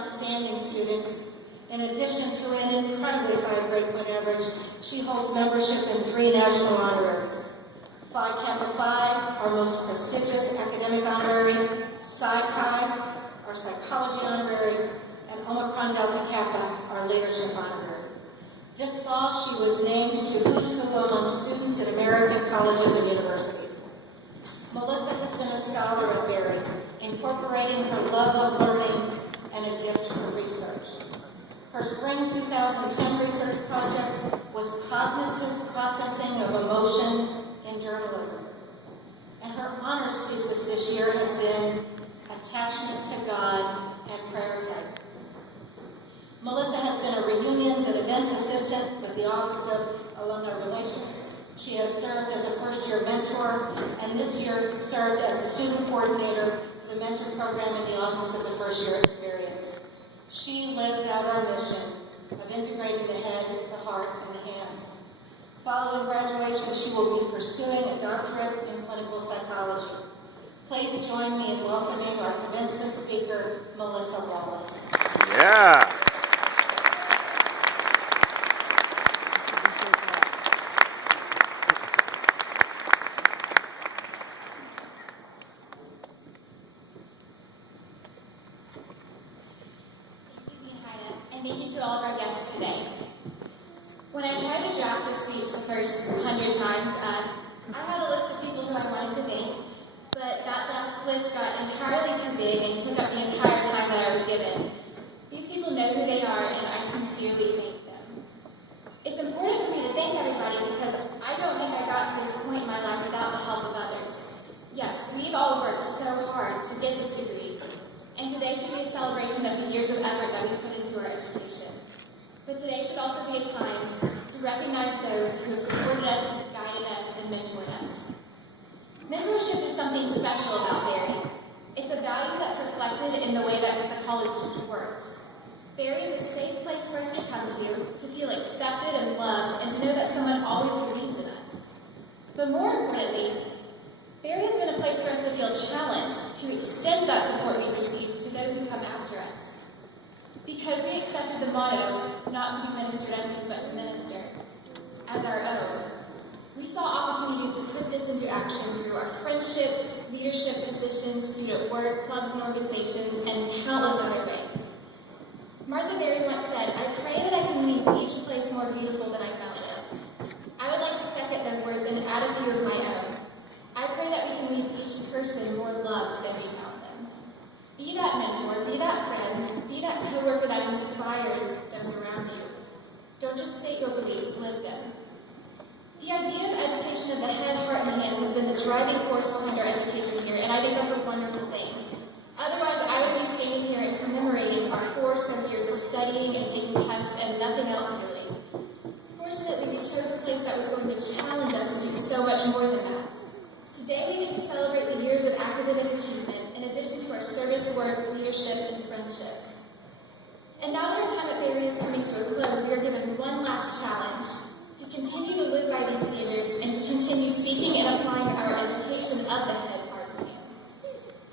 outstanding student. In addition to an incredibly high grade point average, she holds membership in 3 national honoraries. Phi Kappa Phi, our most prestigious academic honorary, Psi Chi, our psychology honorary, and Omicron Delta Kappa, our leadership honorary. This fall, she was named to Who's Who among students at American colleges and universities. Melissa has been a scholar at Berry, incorporating her love of learning and a gift for research. Her spring 2010 research project was cognitive processing of emotion in journalism. And her honors thesis this year has been Attachment to God and Prayer Tech. Melissa has been a reunions and events assistant with the Office of Alumni Relations. She has served as a first-year mentor, and this year served as the student coordinator for the mentor program in the Office of the First Year Experience. She lives out our mission of integrating the head, the heart, and the hands. Following graduation, she will be pursuing a doctorate in clinical psychology. Please join me in welcoming our commencement speaker, Melissa Wallace. Yeah. And thank you to all of our guests today. When I tried to draft this speech the first 100 times, I had a list of people who I wanted to thank, but that last list got entirely too big and took up the entire time that I was given. These people know who they are, and I sincerely thank them. It's important for me to thank everybody because I don't think I got to this point in my life without the help of others. Yes, we've all worked so hard to get this degree, and today should be a celebration of the years of effort that we put into our education. But today should also be a time to recognize those who have supported us, guided us, and mentored us. Mentorship is something special about Berry. It's a value that's reflected in the way that the college just works. Berry is a safe place for us to come to feel accepted and loved, and to know that someone always believes in us. But more importantly, Berry has been a place for us to feel challenged to extend that support we receive to those who come after us. Because we accepted the motto, not to be ministered unto, but to minister, as our own, we saw opportunities to put this into action through our friendships, leadership positions, student work, clubs and organizations, and countless other ways. Martha Berry once said, "I pray that I can leave each place more beautiful than I found it." I would like to second those words and add a few of my own. I pray that we can leave each person more loved than we found them. Be that mentor, be that friend, be that coworker that inspires those around you. Don't just state your beliefs, live them. The idea of education of the head, heart, and hands has been the driving force behind our education here, and I think that's a wonderful thing. Otherwise, I would be standing here and commemorating our 4 some years of studying and taking tests and nothing else really. Fortunately, we chose a place that was going to challenge us to do so much more than that. Today, we get to celebrate the years of academic achievement in addition to our service, work, leadership, and friendships. And now that our time at Berry is coming to a close, we are given one last challenge: to continue to live by these standards and to continue seeking and applying our education of the head, heart, and hands.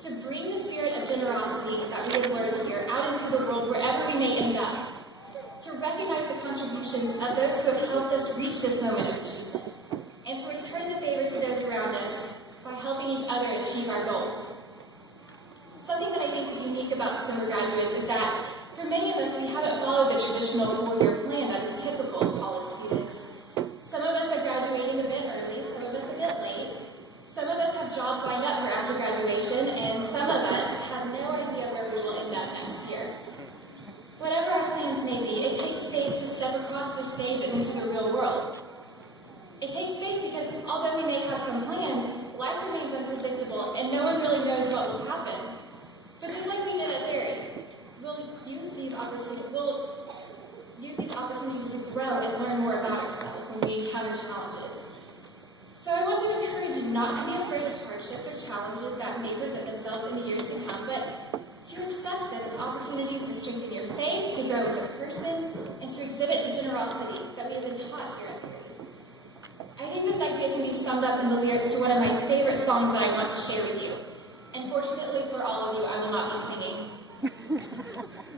To bring the spirit of generosity that we have learned here out into the world wherever we may end up. To recognize the contributions of those who have helped us reach this moment of achievement. And to return the favor to those around us by helping each other achieve our goals. Something that I think is unique about December graduates is that for many of us, we haven't followed the traditional 4-year plan that is typical of college students. Some of us are graduating a bit early, some of us a bit late. Some of us have jobs lined up for after graduation, and some of us have no idea where we will end up next year. Whatever our plans may be, it takes faith to step across the stage and into the real world. It takes faith because although we may have some plans, life remains unpredictable and no one really knows what will happen. But just like we did at Berry, we'll use these opportunities to grow and learn more about ourselves when we encounter challenges. So I want to encourage you not to be afraid of hardships or challenges that may present themselves in the years to come, but to accept them as opportunities to strengthen your faith, to grow as a person, and to exhibit the generosity that we have been taught here at Berry. I think this idea can be summed up in the lyrics to one of my favorite songs that I want to share with you. And fortunately for all of you, I will not be singing.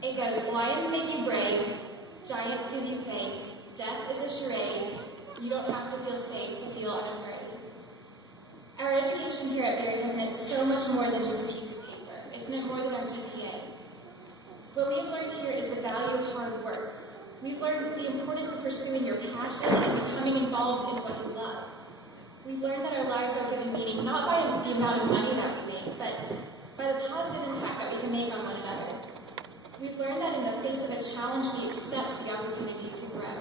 It Because lions make you brave, giants give you faith, death is a charade, you don't have to feel safe to feel unafraid. Our education here at Berry has meant so much more than just a piece of paper. It's meant more than our GPA. What we've learned here is the value of hard work. We've learned the importance of pursuing your passion and becoming involved in what you love. We've learned that our lives are given meaning not by the amount of money that we make, but by the positive impact that we can make on one another. We've learned that in the face of a challenge, we accept the opportunity to grow.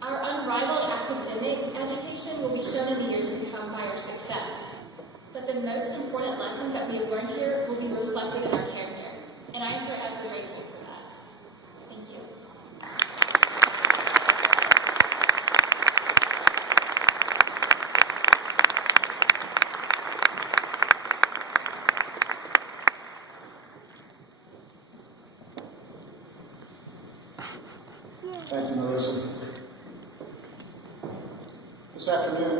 Our unrivaled academic education will be shown in the years to come by our success. But the most important lessons that we have learned here will be reflected in our character. And I am forever grateful for that. Thank you. Thank you, Melissa. This afternoon,